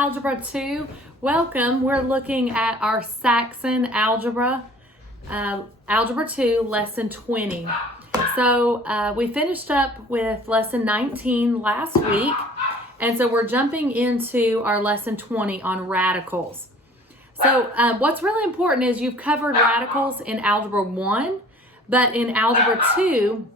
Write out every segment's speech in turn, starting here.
Algebra 2. Welcome. We're looking at our Saxon Algebra, Algebra 2, Lesson 20. So we finished up with Lesson 19 last week, and so we're jumping into our Lesson 20 on radicals. So what's really important is you've covered radicals in Algebra 1, but in Algebra 2,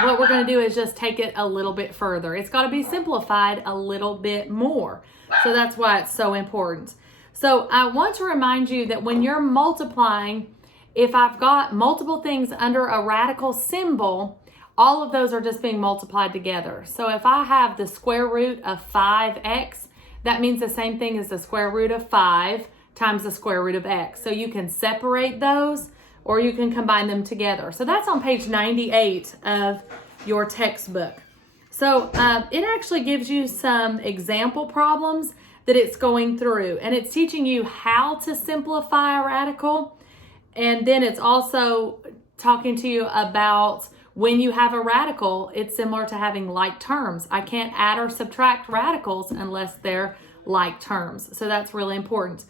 what we're going to do is just take it a little bit further. It's got to be simplified a little bit more. So that's why it's so important. So I want to remind you that when you're multiplying, if I've got multiple things under a radical symbol, all of those are just being multiplied together. So if I have the square root of 5x, that means the same thing as the square root of 5 times the square root of x. So you can separate those, or you can combine them together. So that's on page 98 of your textbook. So it actually gives you some example problems that it's going through, and it's teaching you how to simplify a radical. And then it's also talking to you about when you have a radical, it's similar to having like terms. I can't add or subtract radicals unless they're like terms. So that's really important.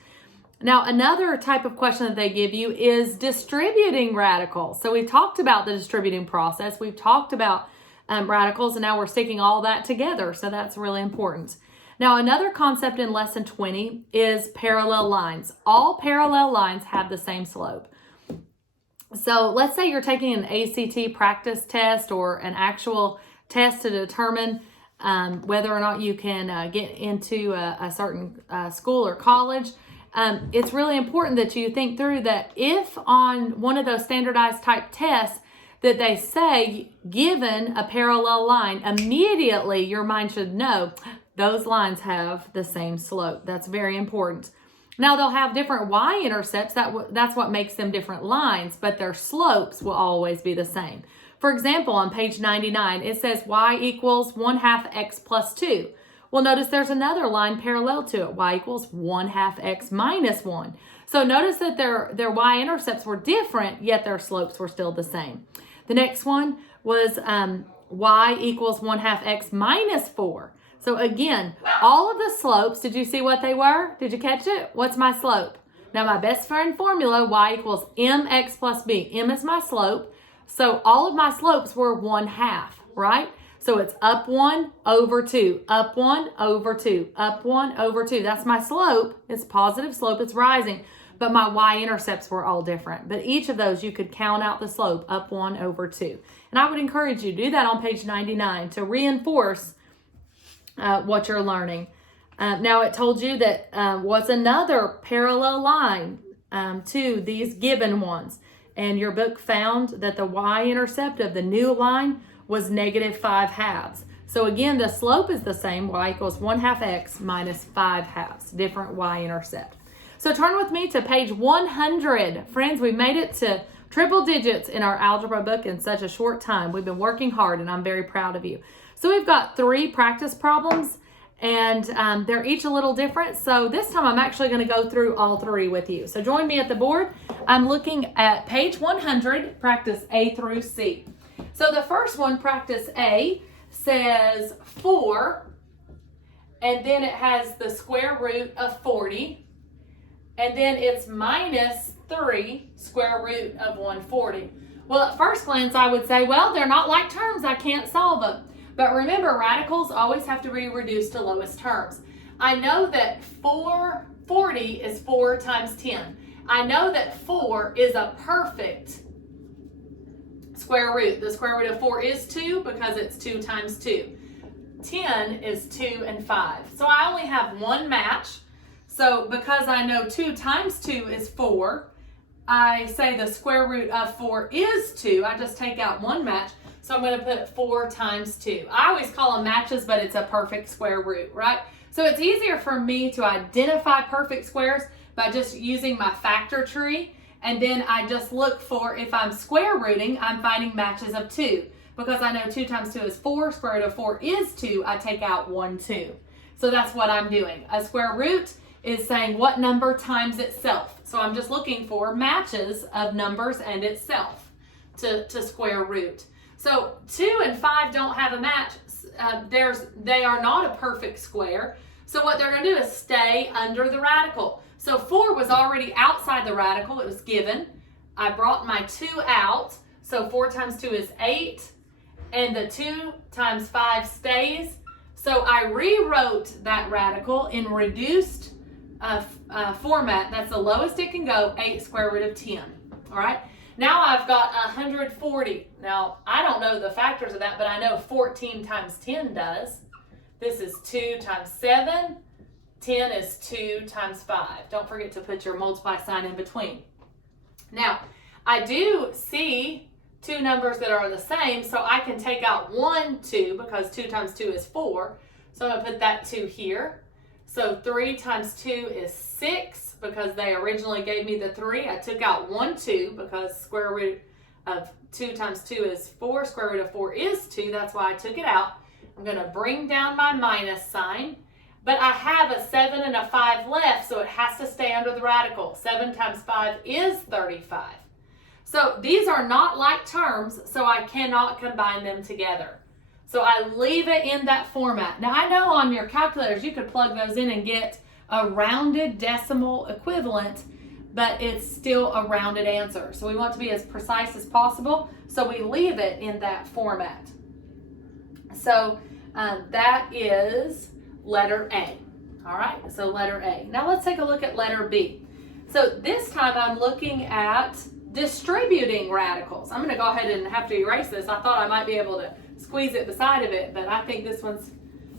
Now, another type of question that they give you is distributing radicals. So we've talked about the distributing process. We've talked about radicals, and now we're sticking all that together. So that's really important. Now, another concept in Lesson 20 is parallel lines. All parallel lines have the same slope. So let's say you're taking an ACT practice test or an actual test to determine whether or not you can get into a certain school or college. It's really important that you think through that if on one of those standardized type tests that they say, given a parallel line, immediately your mind should know those lines have the same slope. That's very important. Now they'll have different y-intercepts. That's what makes them different lines, but their slopes will always be the same. For example, on page 99, it says y equals 1/2 x plus 2. Well, notice there's another line parallel to it, y equals 1/2 x minus 1. So notice that their y-intercepts were different, yet their slopes were still the same. The next one was y equals 1/2 x minus 4. So again, all of the slopes, did you see what they were? Did you catch it? What's my slope? Now my best friend formula, y equals mx plus b. M is my slope. So all of my slopes were 1/2, right? So it's up 1 over 2, up 1 over 2, up 1 over 2. That's my slope. It's positive slope. It's rising. But my y-intercepts were all different. But each of those, you could count out the slope, up 1 over 2. And I would encourage you to do that on page 99 to reinforce what you're learning. Now it told you that was another parallel line to these given ones. And your book found that the y-intercept of the new line was -5/2. So again, the slope is the same, y equals 1/2 x minus 5/2, different y-intercept. So turn with me to page 100. Friends, we made it to triple digits in our algebra book in such a short time. We've been working hard, and I'm very proud of you. So we've got 3 practice problems, and they're each a little different. So this time I'm actually going to go through all 3 with you. So join me at the board. I'm looking at page 100, practice A through C. So the first one, practice A, says 4, and then it has the square root of 40, and then it's minus 3 square root of 140. Well, at first glance, I would say, well, they're not like terms. I can't solve them. But remember, radicals always have to be reduced to lowest terms. I know that 440 is 4 times 10. I know that 4 is a perfect square root. The square root of 4 is 2 because it's 2 times 2. 10 is 2 and 5. So I only have one match. So because I know 2 times 2 is 4, I say the square root of 4 is 2. I just take out one match. So I'm going to put 4 times 2. I always call them matches, but it's a perfect square root, right? So it's easier for me to identify perfect squares by just using my factor tree. And then I just look for, if I'm square rooting, I'm finding matches of 2. Because I know 2 times 2 is 4, square root of 4 is 2, I take out 1, 2. So that's what I'm doing. A square root is saying what number times itself. So I'm just looking for matches of numbers and itself to square root. So 2 and 5 don't have a match. They are not a perfect square. So what they're going to do is stay under the radical. So 4 was already outside the radical. It was given. I brought my 2 out. So 4 times 2 is 8. And the 2 times 5 stays. So I rewrote that radical in reduced format. That's the lowest it can go, 8 square root of 10. All right. Now I've got 140. Now, I don't know the factors of that, but I know 14 times 10 does. This is 2 times 7. 10 is 2 times 5. Don't forget to put your multiply sign in between. Now, I do see 2 numbers that are the same, so I can take out 1 2 because 2 times 2 is 4. So I'm going to put that 2 here. So 3 times 2 is 6 because they originally gave me the 3. I took out 1 2 because square root of 2 times 2 is 4. Square root of 4 is 2. That's why I took it out. I'm going to bring down my minus sign. But I have a 7 and a 5 left, so it has to stay under the radical. 7 times 5 is 35. So these are not like terms, so I cannot combine them together. So I leave it in that format. Now I know on your calculators you could plug those in and get a rounded decimal equivalent, but it's still a rounded answer. So we want to be as precise as possible, so we leave it in that format. So that is letter A. All right, so letter A. Now let's take a look at letter B. So this time I'm looking at distributing radicals. I'm going to go ahead and have to erase this. I thought I might be able to squeeze it beside of it, but I think this one's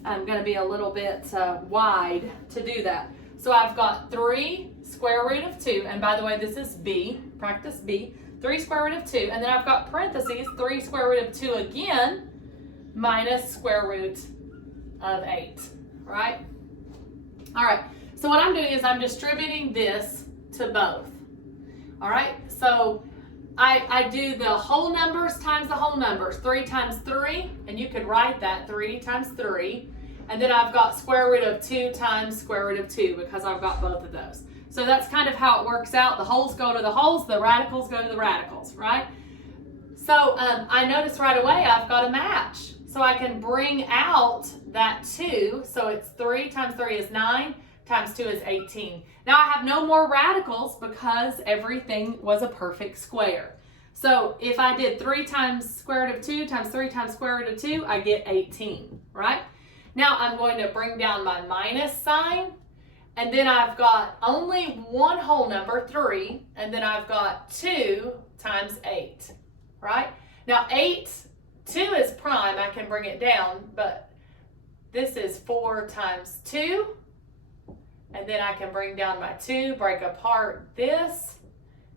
going to be a little bit wide to do that. So I've got 3 square root of 2, and by the way, this is B, practice B, 3 square root of 2, and then I've got parentheses, 3 square root of 2 again, minus square root of 8, right? All right, so what I'm doing is I'm distributing this to both. All right, so I do the whole numbers times the whole numbers. 3 times 3, and you could write that 3 times 3. And then I've got square root of 2 times square root of 2 because I've got both of those. So that's kind of how it works out. The wholes go to the wholes, the radicals go to the radicals, right? So I notice right away I've got a match. So I can bring out that 2. So it's 3 times 3 is 9. Times 2 is 18. Now I have no more radicals because everything was a perfect square. So if I did 3 times square root of 2 times 3 times square root of 2, I get 18, right? Now I'm going to bring down my minus sign, and then I've got only one whole number, 3, and then I've got 2 times 8, right? Now 2 is prime, I can bring it down, but this is 4 times 2. And then I can bring down my 2, break apart this,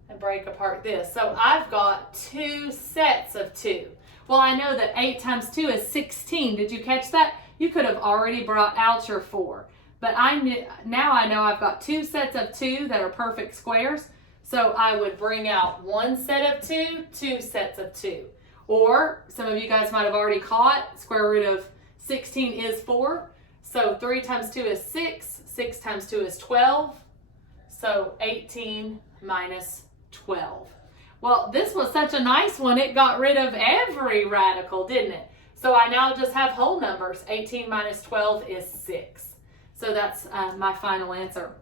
and break apart this. So I've got 2 sets of 2. Well, I know that 8 times 2 is 16. Did you catch that? You could have already brought out your 4. But now I know I've got 2 sets of 2 that are perfect squares. So I would bring out 1 set of 2, 2 sets of 2. Or some of you guys might have already caught square root of 16 is 4. So 3 times 2 is 6. 6 times 2 is 12, so 18 minus 12. Well, this was such a nice one, it got rid of every radical, didn't it? So I now just have whole numbers. 18 minus 12 is 6. So that's my final answer.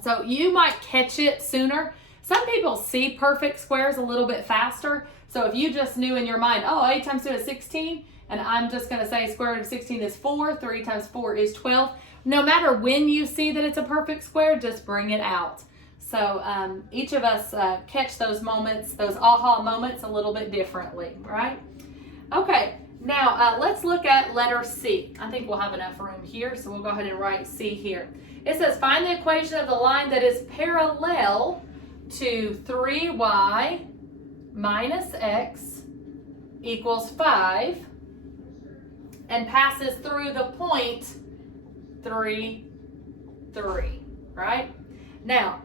So you might catch it sooner. Some people see perfect squares a little bit faster. So if you just knew in your mind, oh, 8 times 2 is 16, and I'm just going to say square root of 16 is 4, 3 times 4 is 12. No matter when you see that it's a perfect square, just bring it out. So each of us catch those moments, those aha moments a little bit differently, right? Okay, now let's look at letter C. I think we'll have enough room here, so we'll go ahead and write C here. It says, find the equation of the line that is parallel to 3y minus x equals 5 and passes through the point 3, 3, right? Now,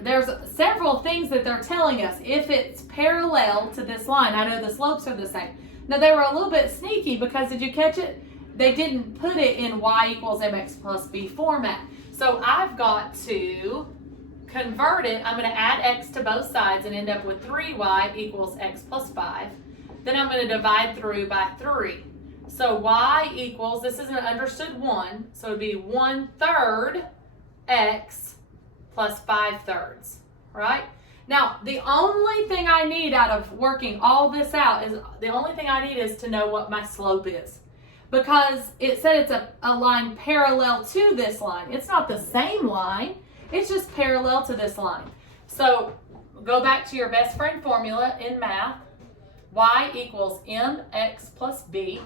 there's several things that they're telling us. If it's parallel to this line, I know the slopes are the same. Now, they were a little bit sneaky because, did you catch it? They didn't put it in y equals mx plus b format. So I've got to convert it. I'm going to add x to both sides and end up with 3y equals x plus 5. Then I'm going to divide through by 3. So So y equals, this is an understood 1, so it would be 1/3 x plus 5/3, right? Now, the only thing I need out of working all this out is, the only thing I need is to know what my slope is. Because it said it's a line parallel to this line. It's not the same line, it's just parallel to this line. So go back to your best friend formula in math. Y equals mx plus b.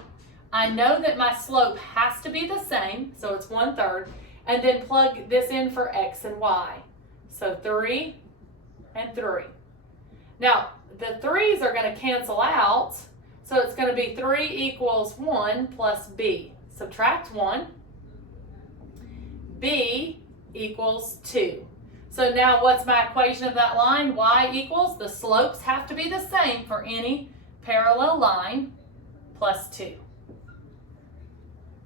I know that my slope has to be the same, so it's 1/3, and then plug this in for x and y. So 3 and 3. Now, the 3's are going to cancel out, so it's going to be 3 equals 1 plus b. Subtract 1. B equals 2. So now what's my equation of that line? Y equals, the slopes have to be the same for any parallel line, plus 2.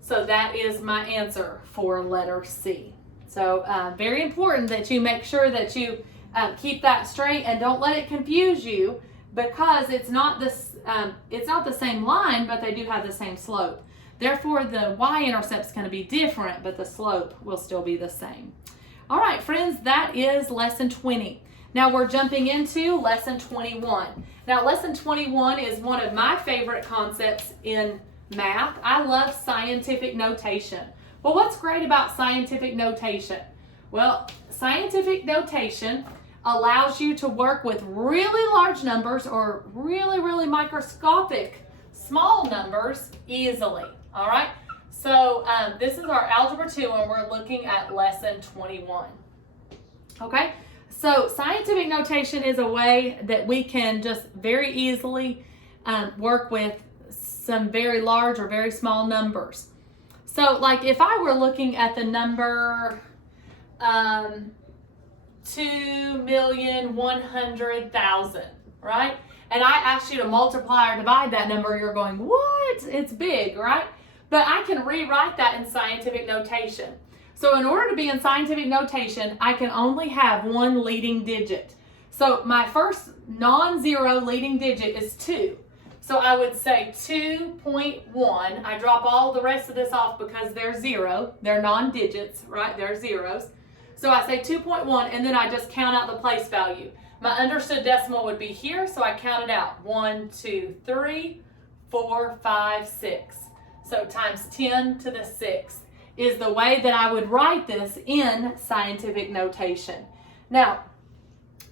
So that is my answer for letter C. So very important that you make sure that you keep that straight and don't let it confuse you, because it's not the same line, but they do have the same slope. Therefore, the y-intercept is going to be different, but the slope will still be the same. All right, friends, that is lesson 20. Now we're jumping into lesson 21. Now, lesson 21 is one of my favorite concepts in math. I love scientific notation. Well, what's great about scientific notation? Well, scientific notation allows you to work with really large numbers or really microscopic small numbers easily. All right, so this is our Algebra 2 and we're looking at lesson 21. Okay, so scientific notation is a way that we can just very easily work with some very large or very small numbers. So like if I were looking at the number 2,100,000, right? And I asked you to multiply or divide that number, you're going, what? It's big, right? But I can rewrite that in scientific notation. So in order to be in scientific notation, I can only have one leading digit. So my first non-zero leading digit is 2. So I would say 2.1. I drop all the rest of this off because they're 0. They're non-digits, right? They're zeros. So I say 2.1, and then I just count out the place value. My understood decimal would be here, so I count it out. 1, 2, 3, 4, 5, 6. So times 10 to the 6th is the way that I would write this in scientific notation. Now,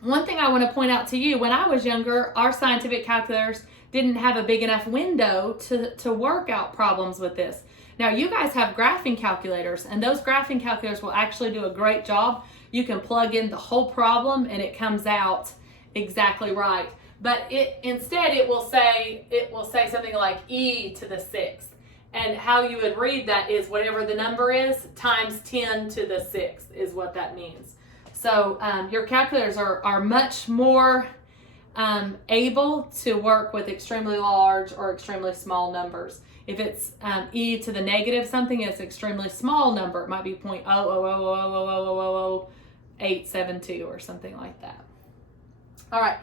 one thing I want to point out to you, when I was younger, our scientific calculators didn't have a big enough window to work out problems with this. Now, you guys have graphing calculators, and those graphing calculators will actually do a great job. You can plug in the whole problem and it comes out exactly right. But instead it will say something like e to the 6th. And how you would read that is whatever the number is times 10 to the 6th is what that means. So your calculators are much more able to work with extremely large or extremely small numbers. If it's e to the negative something, it's an extremely small number. It might be 0.000000872 or something like that. All right.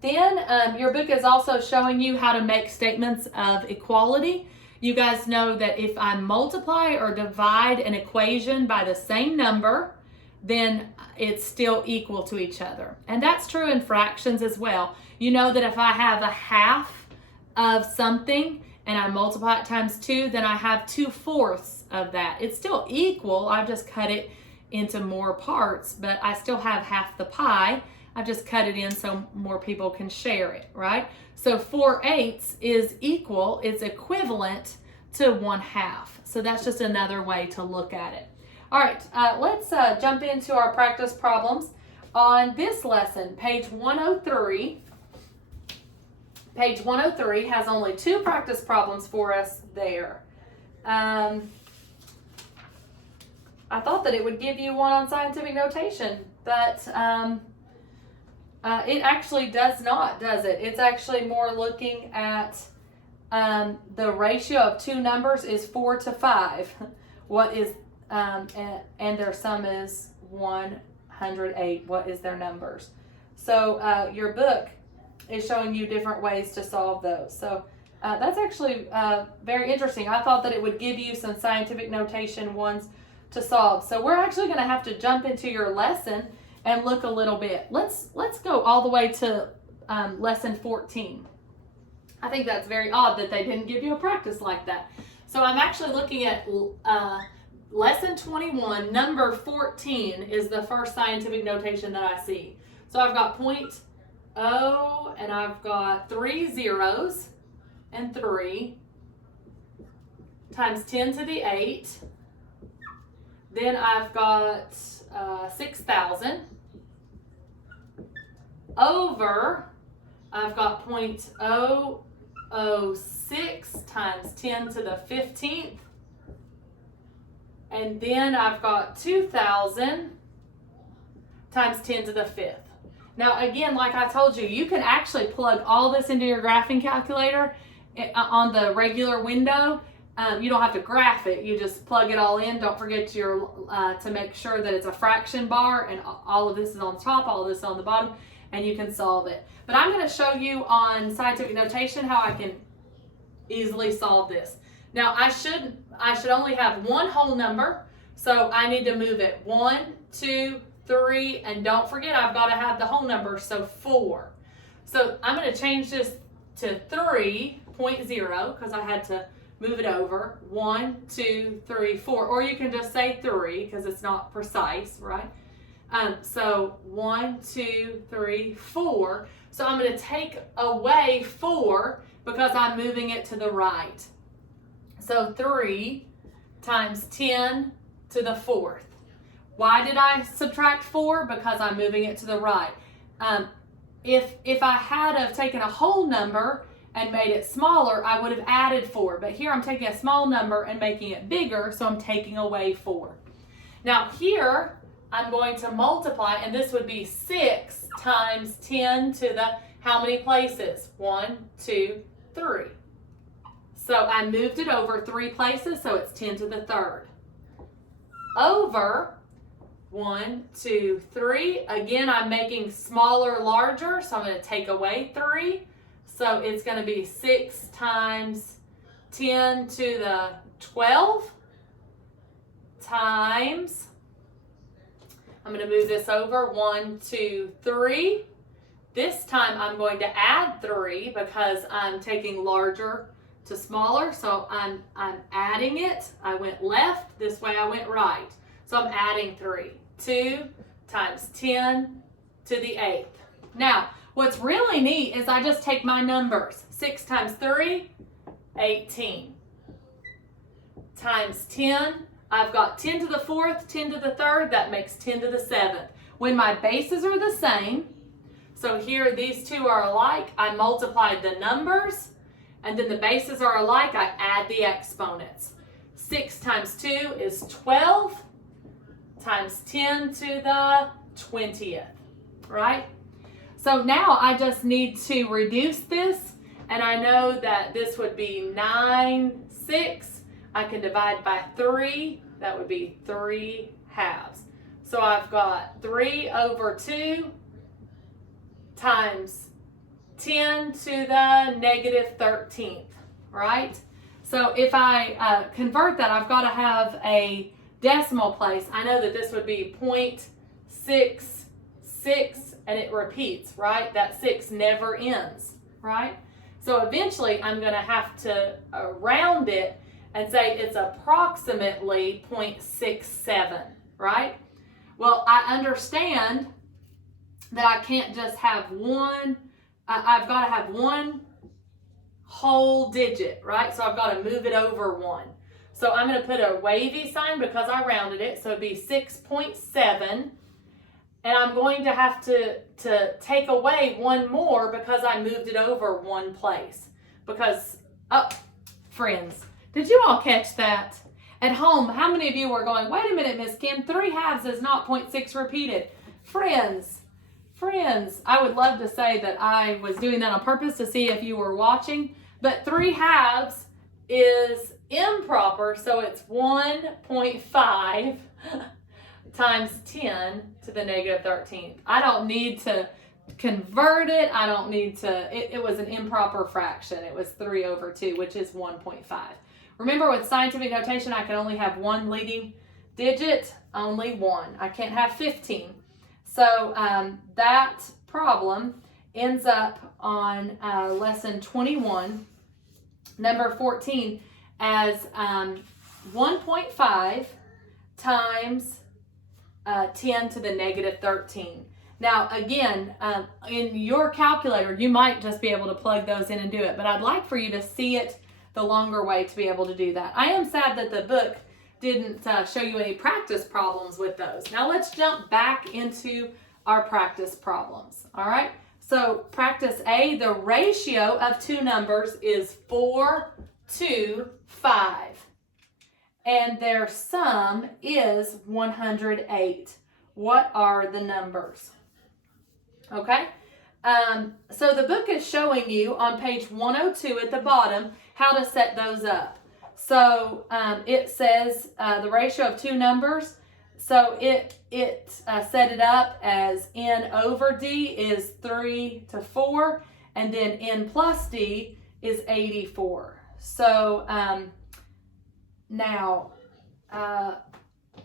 Then your book is also showing you how to make statements of equality. You guys know that if I multiply or divide an equation by the same number, then it's still equal to each other. And that's true in fractions as well. You know that if I have a half of something and I multiply it times 2, then I have 2/4 of that. It's still equal. I've just cut it into more parts, but I still have half the pie. I've just cut it in so more people can share it, right? So 4/8 is equal, it's equivalent to 1/2. So that's just another way to look at it. All right, let's jump into our practice problems. On this lesson, page 103, page 103 has only 2 practice problems for us there. I thought that it would give you one on scientific notation, but it actually does not, does it? It's actually more looking at the ratio of 2 numbers is 4 to 5. What is, and their sum is 108. What is their numbers? So your book is showing you different ways to solve those. So That's actually very interesting. I thought that it would give you some scientific notation ones to solve. So we're actually going to have to jump into your lesson and look a little bit. Let's go all the way to lesson 14. I think that's very odd that they didn't give you a practice like that. So I'm actually looking at lesson 21, number 14 is the first scientific notation that I see. So I've got 0, and I've got 3 zeros and 3 times 10 to the 8. Then I've got 6,000 over, I've got 0.006 times 10 to the 15th. And then I've got 2,000 times 10 to the 5th. Now again, like I told you, you can actually plug all this into your graphing calculator on the regular window. You don't have to graph it, you just plug it all in. Don't forget to make sure that it's a fraction bar and all of this is on top, all of this is on the bottom, and you can solve it. But I'm going to show you on scientific notation how I can easily solve this. Now I should only have one whole number, so I need to move it 1, 2, 3, and don't forget I've got to have the whole number, so 4. So I'm going to change this to 3.0 because I had to move it over. 1, 2, 3, 4, or you can just say 3 because it's not precise, right? So 1, 2, 3, 4. So I'm going to take away 4 because I'm moving it to the right. So 3 times 10 to the 4th. Why did I subtract 4? Because I'm moving it to the right. If I had have taken a whole number and made it smaller, I would have added 4. But here I'm taking a small number and making it bigger, so I'm taking away 4. Now here, I'm going to multiply, and this would be 6 times 10 to the how many places? 1, 2, 3. So I moved it over 3 places, so it's 10 to the 3rd. Over 1, 2, 3. Again, I'm making smaller, larger, so I'm going to take away 3. So it's going to be 6 times 10 to the 12 times, I'm going to move this over, 1, 2, 3. This time I'm going to add 3 because I'm taking larger to smaller, so I'm adding it. I went left, this way I went right. So I'm adding 3. 2 times 10 to the 8th. Now, what's really neat is I just take my numbers. 6 times 3, 18. Times 10, I've got 10 to the 4th, 10 to the 3rd, that makes 10 to the 7th. When my bases are the same, so here these two are alike, I multiplied the numbers, and then the bases are alike, I add the exponents. 6 times 2 is 12, times 10 to the 20th, right? So now I just need to reduce this, and I know that this would be 9, 6. I can divide by 3, that would be 3 halves. So I've got 3 over 2 times 10 to the negative 13th, right? So if I convert that, I've got to have a decimal place. I know that this would be 0.66, and it repeats, right? That 6 never ends, right? So eventually I'm going to have to round it and say it's approximately 0.67, right? Well, I understand that I can't just have one, I've got to have one whole digit, right? So I've got to move it over 1. So I'm going to put a wavy sign because I rounded it, so it'd be 6.7. And I'm going to have to take away 1 more because I moved it over 1 place. Because, oh, friends, did you all catch that? At home, how many of you were going, wait a minute, Miss Kim, 3 halves is not 0.6 repeated? Friends, I would love to say that I was doing that on purpose to see if you were watching, but 3 halves is improper, so it's 1.5 times 10 to the negative 13th. I don't need to convert it. I don't need to, it was an improper fraction. It was 3/2, which is 1.5. Remember, with scientific notation, I can only have one leading digit, only one. I can't have 15. So that problem ends up on lesson 21, number 14, as 1.5 times 10 to the negative 13. Now, again, in your calculator, you might just be able to plug those in and do it, but I'd like for you to see it the longer way to be able to do that. I am sad that the book didn't show you any practice problems with those. Now let's jump back into our practice problems. All right, so practice A, the ratio of two numbers is 4:5, and their sum is 108. What are the numbers? Okay, so the book is showing you on page 102 at the bottom how to set those up. So it says the ratio of two numbers. So it set it up as n over d is 3:4, and then n plus d is 84. So now,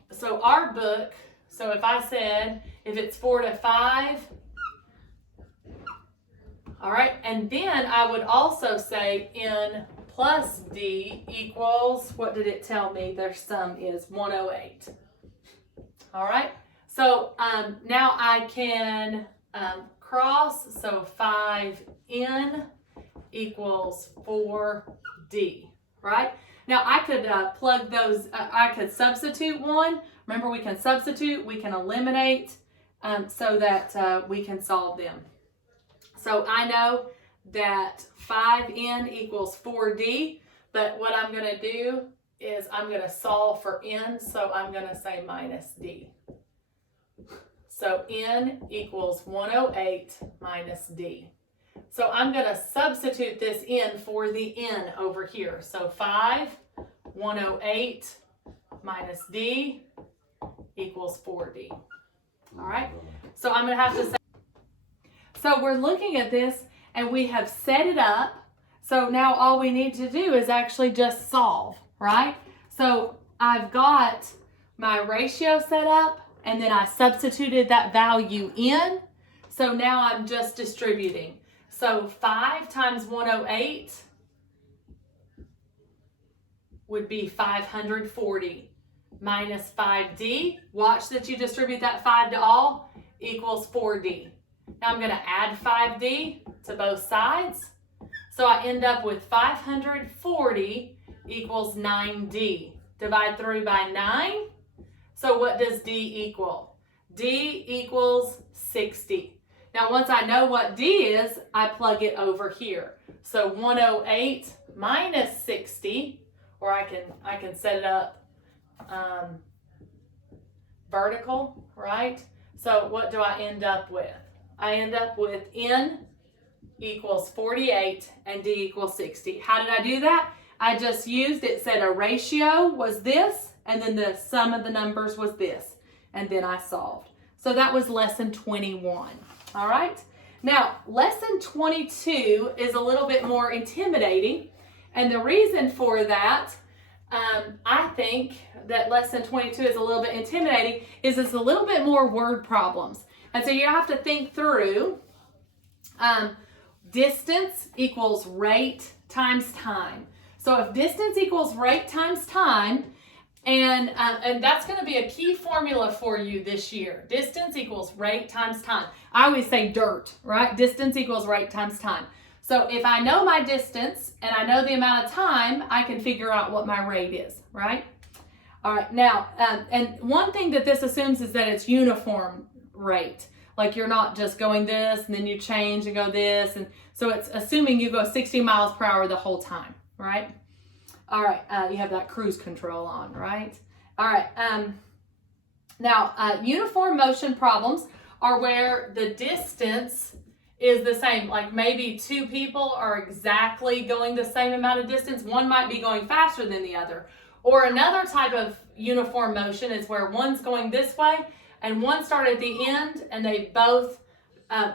so our book, so if I said, if it's 4:5, all right, and then I would also say n plus d equals, what did it tell me? Their sum is 108. All right, so now I can cross, so 5n equals 4d, right? Now I could plug those, I could substitute one. Remember, we can substitute, we can eliminate, so that we can solve them. So I know that 5n equals 4d, but what I'm going to do is I'm going to solve for n, so I'm going to say minus d. So n equals 108 minus d. So I'm going to substitute this in for the n over here. So 108 minus d equals 4d. All right, so I'm going to have to say, so we're looking at this and we have set it up. So now all we need to do is actually just solve, right? So I've got my ratio set up and then I substituted that value in. So now I'm just distributing. So 5 times 108 would be 540 minus 5d. Watch that you distribute that 5 to all, equals 4d. Now I'm going to add 5d to both sides. So I end up with 540 equals 9d. Divide through by 9. So what does d equal? D equals 60. Now once I know what d is, I plug it over here. So 108 minus 60, or I can set it up vertical, right? So what do I end up with? I end up with n equals 48 and d equals 60. How did I do that? I just used, it said a ratio was this, and then the sum of the numbers was this, and then I solved. So that was lesson 21. All right. Now, lesson 22 is a little bit more intimidating, and the reason for that, I think that lesson 22 is a little bit intimidating, is it's a little bit more word problems. And so you have to think through distance equals rate times time. So if distance equals rate times time, and that's going to be a key formula for you this year. Distance equals rate times time. I always say dirt, right? Distance equals rate times time. So if I know my distance and I know the amount of time, I can figure out what my rate is, right? All right, now, and one thing that this assumes is that it's uniform rate. Like you're not just going this and then you change and go this. And so it's assuming you go 60 miles per hour the whole time, right? All right, you have that cruise control on, right? All right, now uniform motion problems are where the distance is the same. Like maybe two people are exactly going the same amount of distance. One might be going faster than the other. Or another type of uniform motion is where one's going this way and one started at the end and they both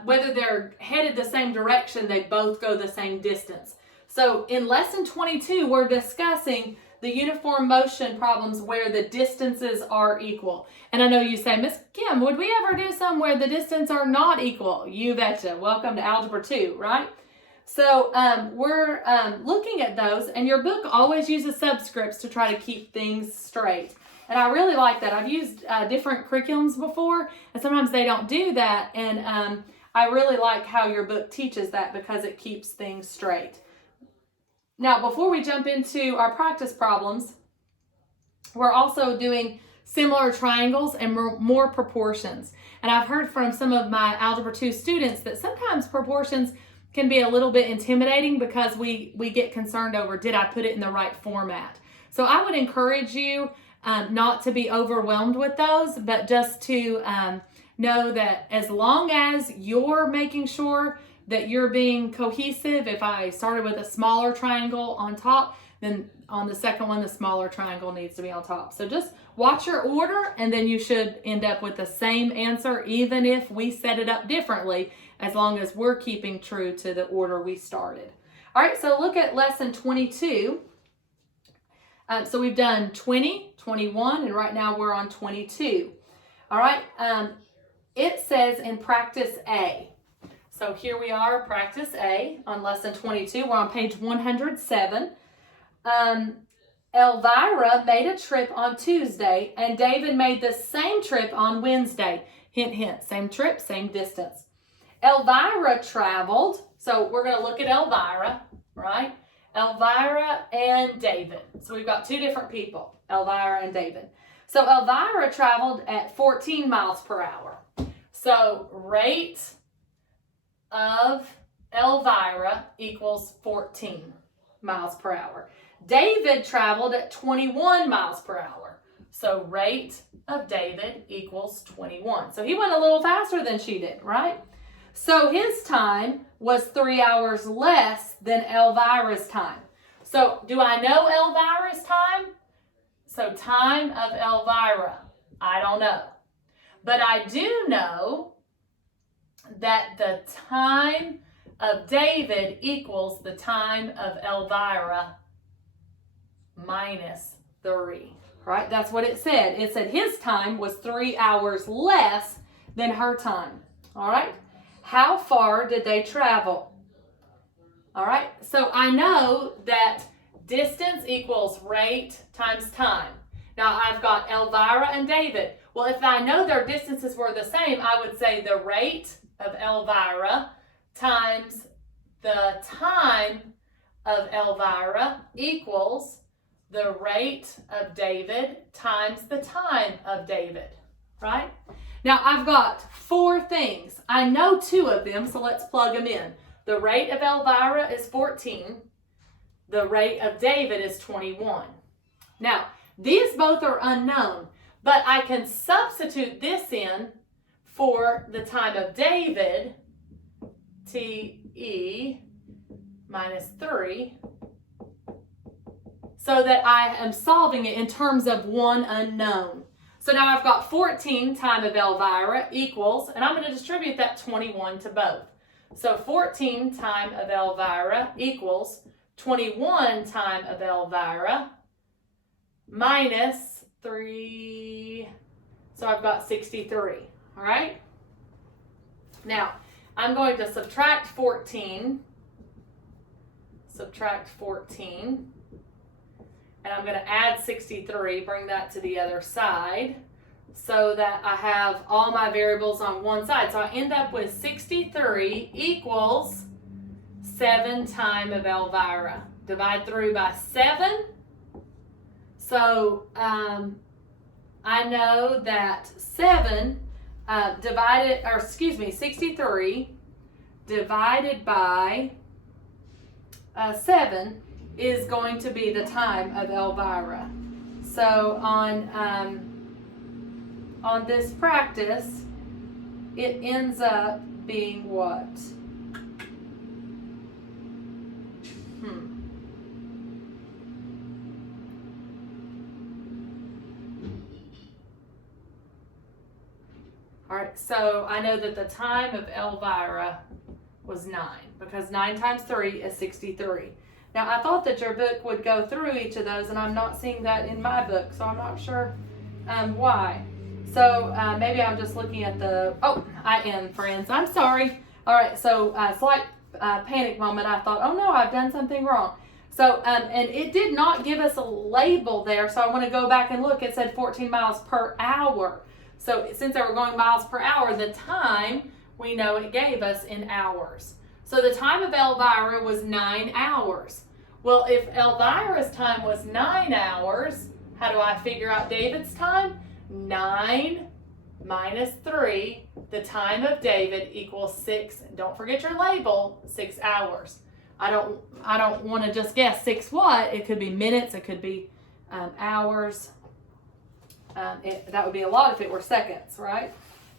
whether they're headed the same direction, they both go the same distance. So in lesson 22, we're discussing the uniform motion problems where the distances are equal. And I know you say, Miss Kim, would we ever do some where the distances are not equal? You betcha. Welcome to Algebra 2, right? So we're looking at those, and your book always uses subscripts to try to keep things straight. And I really like that. I've used different curriculums before, and sometimes they don't do that. And I really like how your book teaches that because it keeps things straight. Now, before we jump into our practice problems, we're also doing similar triangles and more proportions. And I've heard from some of my Algebra 2 students that sometimes proportions can be a little bit intimidating because we get concerned over, did I put it in the right format? So I would encourage you not to be overwhelmed with those, but just to know that as long as you're making sure that you're being cohesive, if I started with a smaller triangle on top, then on the second one, the smaller triangle needs to be on top. So just watch your order, and then you should end up with the same answer, even if we set it up differently, as long as we're keeping true to the order we started. All right, so look at lesson 22. So we've done 20, 21, and right now we're on 22. All right, it says in practice A. So here we are, practice A on lesson 22. We're on page 107. Elvira made a trip on Tuesday, and David made the same trip on Wednesday. Hint, hint, same trip, same distance. Elvira traveled, so we're going to look at Elvira, right? Elvira and David. So we've got two different people, Elvira and David. So Elvira traveled at 14 miles per hour. So rate of Elvira equals 14 miles per hour. David traveled at 21 miles per hour. So rate of David equals 21. So he went a little faster than she did, right? So his time was 3 hours less than Elvira's time. So do I know Elvira's time? So time of Elvira, I don't know. But I do know that the time of David equals the time of Elvira minus 3, right? That's what it said. It said his time was 3 hours less than her time, all right? How far did they travel? All right, so I know that distance equals rate times time. Now I've got Elvira and David. Well, if I know their distances were the same, I would say the rate of Elvira times the time of Elvira equals the rate of David times the time of David, right? Now I've got 4 things. I know 2 of them, so let's plug them in. The rate of Elvira is 14. The rate of David is 21. Now, these both are unknown, but I can substitute this in for the time of David, TE minus 3, so that I am solving it in terms of one unknown. So now I've got 14 time of Elvira equals, and I'm going to distribute that 21 to both. So 14 time of Elvira equals 21 time of Elvira minus 3. So I've got 63. All right. Now I'm going to subtract 14. Subtract 14. And I'm going to add 63, bring that to the other side so that I have all my variables on one side. So I end up with 63 equals 7 time of Elvira. Divide through by 7. So I know that 63 divided by 7 is going to be the time of Elvira. So on this practice, it ends up being what? All right, so I know that the time of Elvira was 9 because 9 times 3 is 63. Now, I thought that your book would go through each of those, and I'm not seeing that in my book, so I'm not sure why. So maybe I'm just looking at oh, I am, friends. I'm sorry. All right, so slight panic moment. I thought, oh no, I've done something wrong. So, and it did not give us a label there, so I want to go back and look. It said 14 miles per hour. So since they were going miles per hour, the time, we know it gave us in hours. So the time of Elvira was 9 hours. Well, if Elvira's time was 9 hours, how do I figure out David's time? 9 minus 3, the time of David equals 6. Don't forget your label, 6 hours. I don't want to just guess 6 what. It could be minutes, it could be hours. That would be a lot if it were seconds, right?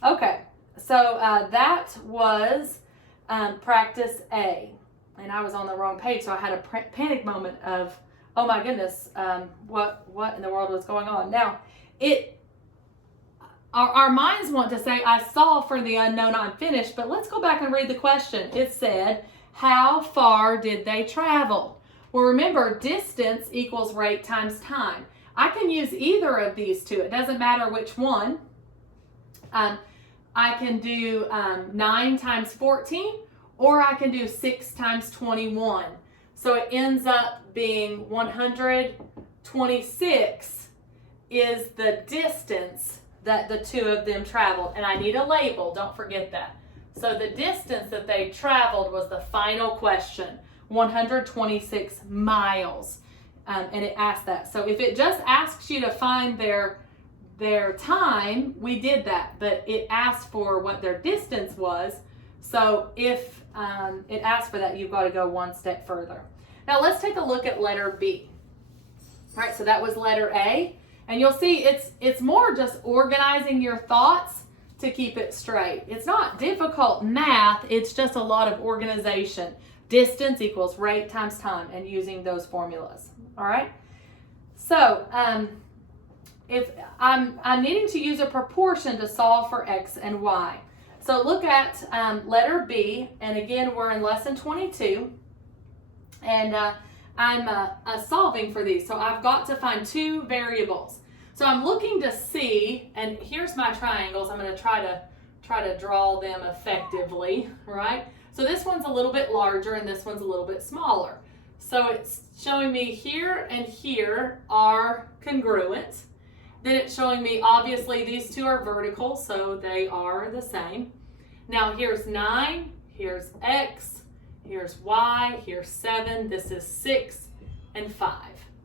Okay, so that was practice A. And I was on the wrong page, so I had a panic moment of, oh my goodness, what in the world was going on? Now, our minds want to say, I solved for the unknown, I'm finished, but let's go back and read the question. It said, how far did they travel? Well, remember, distance equals rate times time. I can use either of these two. It doesn't matter which one. I can do 9 times 14, or I can do 6 times 21. So it ends up being 126 is the distance that the two of them traveled. And I need a label, don't forget that. So the distance that they traveled was the final question, 126 miles. And it asked that. So if it just asks you to find their time, we did that. But it asked for what their distance was. So if it asks for that, you've got to go one step further. Now let's take a look at letter B. All right, so that was letter A. And you'll see it's more just organizing your thoughts to keep it straight. It's not difficult math, it's just a lot of organization. Distance equals rate times time, and using those formulas. All right. So if I'm needing to use a proportion to solve for X and Y. So look at letter B, and again, we're in lesson 22, and I'm solving for these. So I've got to find 2 variables. So I'm looking to see, and here's my triangles. I'm going to try to draw them effectively, right? So this one's a little bit larger, and this one's a little bit smaller. So it's showing me here and here are congruent. Then it's showing me, obviously, these 2 are vertical, so they are the same. Now here's 9, here's X, here's Y, here's 7, this is 6 and 5,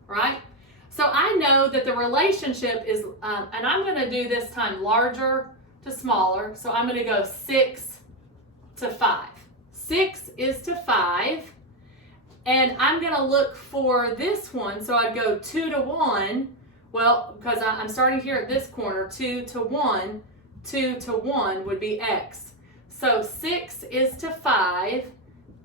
right? So I know that the relationship is, and I'm going to do this time larger to smaller, so I'm going to go 6 to 5. 6 is to 5. And I'm going to look for this one, so I'd go 2 to 1. Well, because I'm starting here at this corner, 2 to 1. 2 to 1 would be X. So 6 is to 5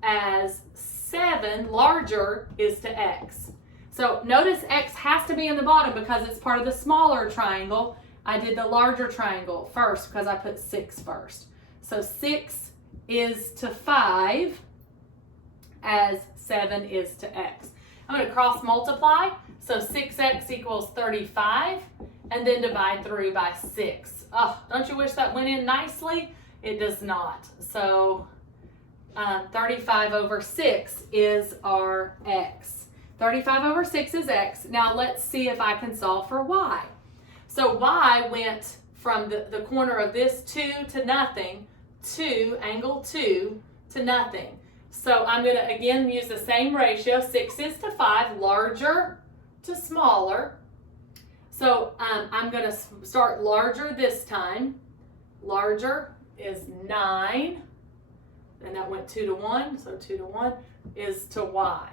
as 7, larger, is to X. So notice X has to be in the bottom because it's part of the smaller triangle. I did the larger triangle first because I put 6 first. So 6 is to 5 as 7 is to X. I'm going to cross multiply. So 6X equals 35, and then divide through by 6. Oh, don't you wish that went in nicely? It does not. So 35 over 6 is our X. 35 over 6 is X. Now let's see if I can solve for Y. So Y went from the corner of this 2 to nothing, angle 2 to nothing. So I'm going to, again, use the same ratio. 6 is to 5, larger to smaller. So I'm going to start larger this time. Larger is 9. And that went 2 to 1. So 2 to 1 is to Y.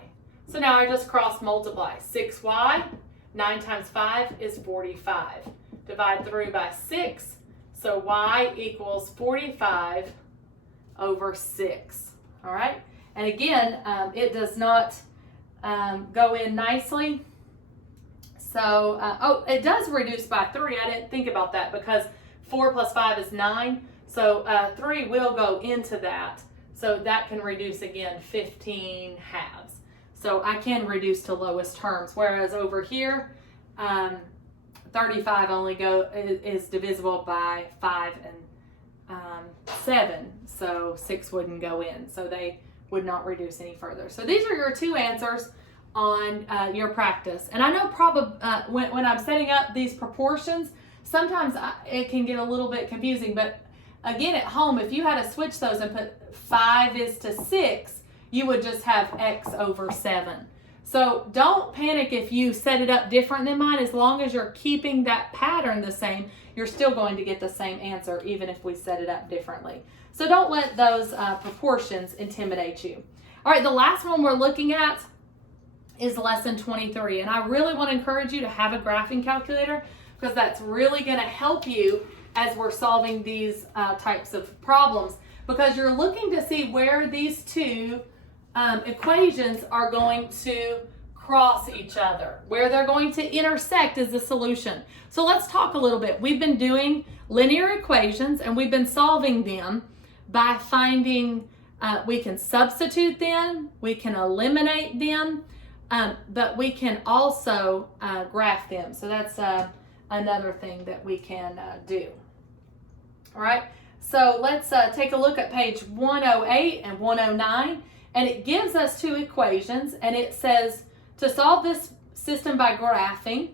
So now I just cross multiply. 6Y, 9 times 5 is 45. Divide through by 6. So Y equals 45 over 6. All right. And again, it does not go in nicely. So, oh, it does reduce by 3. I didn't think about that because 4 plus 5 is 9. So 3 will go into that. So that can reduce again 15 halves. So I can reduce to lowest terms. Whereas over here, 35 only is divisible by 5 and 7. So 6 wouldn't go in. So they would not reduce any further. So these are your two answers on your practice. And I know when I'm setting up these proportions, sometimes it can get a little bit confusing, but again, at home, if you had to switch those and put 5 is to 6, you would just have x over 7. So don't panic if you set it up different than mine. As long as you're keeping that pattern the same, you're still going to get the same answer, even if we set it up differently. So don't let those proportions intimidate you. All right, the last one we're looking at is lesson 23. And I really want to encourage you to have a graphing calculator, because that's really going to help you as we're solving these types of problems, because you're looking to see where these two equations are going to cross each other. Where they're going to intersect is the solution. So let's talk a little bit. We've been doing linear equations and we've been solving them by finding, we can substitute them, we can eliminate them, but we can also graph them. So that's another thing that we can do. All right, so let's take a look at page 108 and 109, and it gives us two equations, and it says to solve this system by graphing,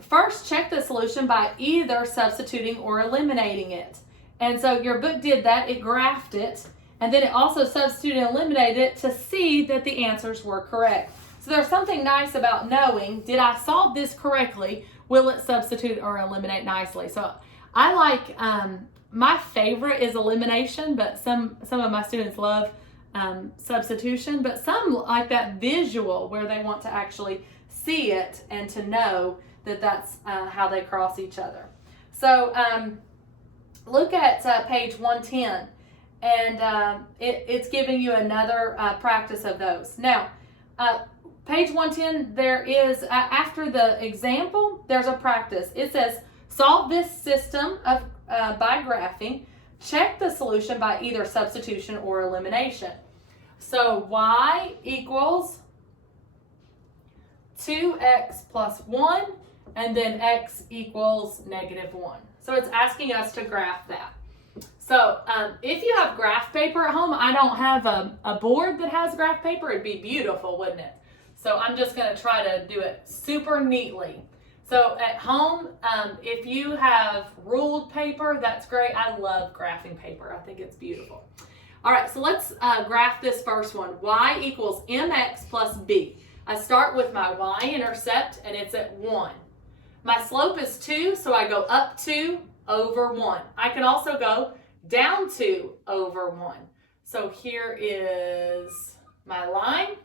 first check the solution by either substituting or eliminating it. And so your book did that, it graphed it, and then it also substituted and eliminated it to see that the answers were correct. So there's something nice about knowing, did I solve this correctly? Will it substitute or eliminate nicely? So I like, my favorite is elimination, but some of my students love substitution, but some like that visual where they want to actually see it and to know that that's how they cross each other. So look at page 110, and it's giving you another practice of those. Now, page 110, there is, after the example, there's a practice. It says, solve this system of by graphing. Check the solution by either substitution or elimination. So y equals 2x plus 1, and then x equals -1. So it's asking us to graph that. So if you have graph paper at home, I don't have a board that has graph paper. It'd be beautiful, wouldn't it? So I'm just going to try to do it super neatly. So at home, if you have ruled paper, that's great. I love graphing paper. I think it's beautiful. All right, so let's graph this first one. Y equals mx plus b. I start with my y-intercept, and it's at 1. My slope is 2, so I go up 2 over 1. I can also go down 2 over 1. So here is my line.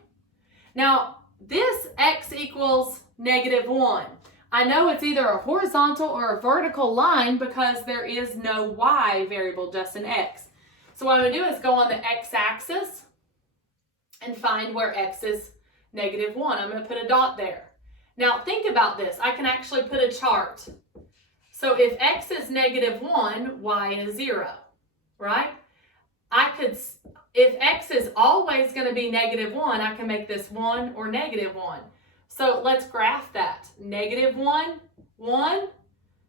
Now, this x equals -1. I know it's either a horizontal or a vertical line because there is no y variable, just an x. So what I'm going to do is go on the x-axis and find where x is -1. I'm going to put a dot there. Now think about this. I can actually put a chart. So if x is -1, y is 0, right? If x is always going to be -1, I can make this 1 or -1. So let's graph that. -1, 1,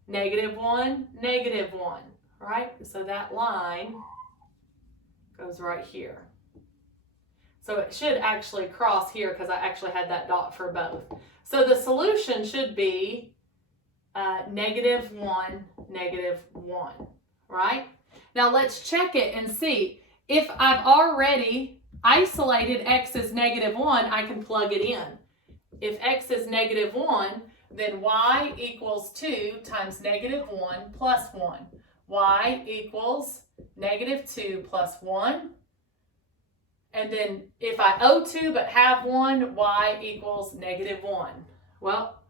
-1, -1, right? So that line goes right here. So it should actually cross here because I actually had that dot for both. So the solution should be -1, -1, right? Now let's check it and see. If I've already isolated x as -1, I can plug it in. If x is -1, then y equals 2 times -1 plus 1. Y equals -2 plus 1. And then if I owe 2 but have 1, y equals -1. Well,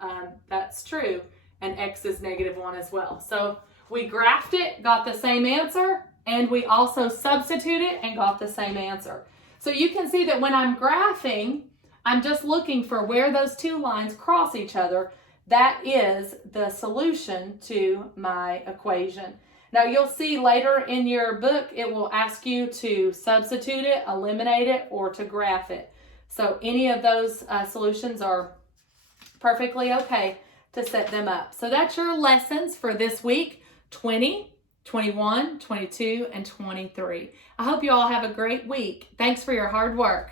that's true. And x is -1 as well. So we graphed it, got the same answer, and we also substituted and got the same answer. So you can see that when I'm graphing, I'm just looking for where those two lines cross each other, that is the solution to my equation. Now you'll see later in your book, it will ask you to substitute it, eliminate it, or to graph it. So any of those solutions are perfectly okay to set them up. So that's your lessons for this week, 20, 21, 22, and 23. I hope you all have a great week. Thanks for your hard work.